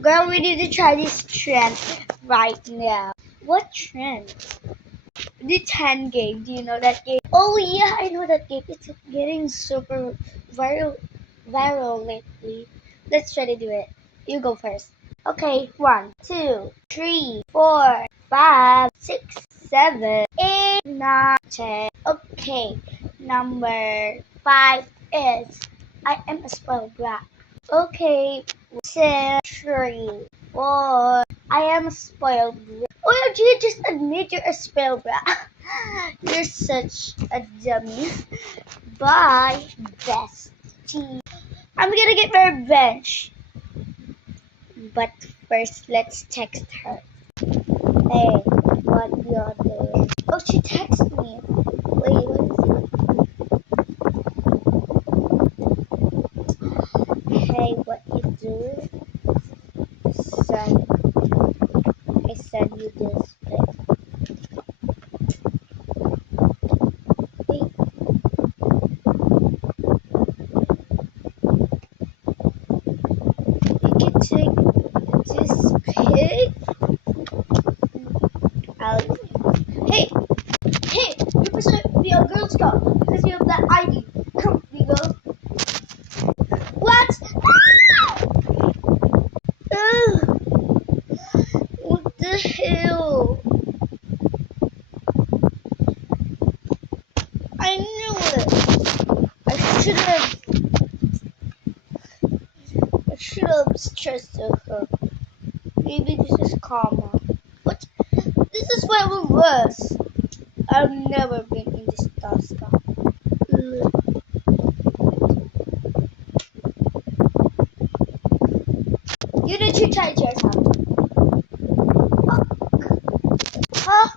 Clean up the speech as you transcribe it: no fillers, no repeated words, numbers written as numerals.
Girl, we need to try this trend right now. What trend? The 10 game. Do you know that game? Oh yeah, I know that game. It's getting super viral lately. Let's try to do it. You go first. Okay, 1, 2, 3, 4, 5, 6, 7, 8, 9, 10. Okay, number 5 is I am a spoiled brat. Okay, 6, 3, 4. I am a spoiled brat. Oh, you just admit you're a spoiled brat. You're such a dummy. Bye, bestie. I'm gonna get my revenge. But first, let's text her. Hey, what you're doing? Oh, she texted me. Wait, what is it? Hey, what you doing? Son, I sent you this pic. Wait, you can take this pic? Hey, hey, you're supposed to be a Girl Scout because you have that ID. Come, we go. What? Ugh, what the hell? I knew it. I should have stressed her. Maybe this is karma. What? This is where it was. I've never been in this task. You need to try it yourself. Huh?